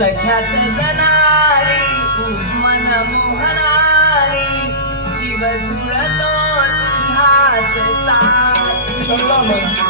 सख्या सजनारी मन मोहनारी जीव जुळतो तुझ्याच साथी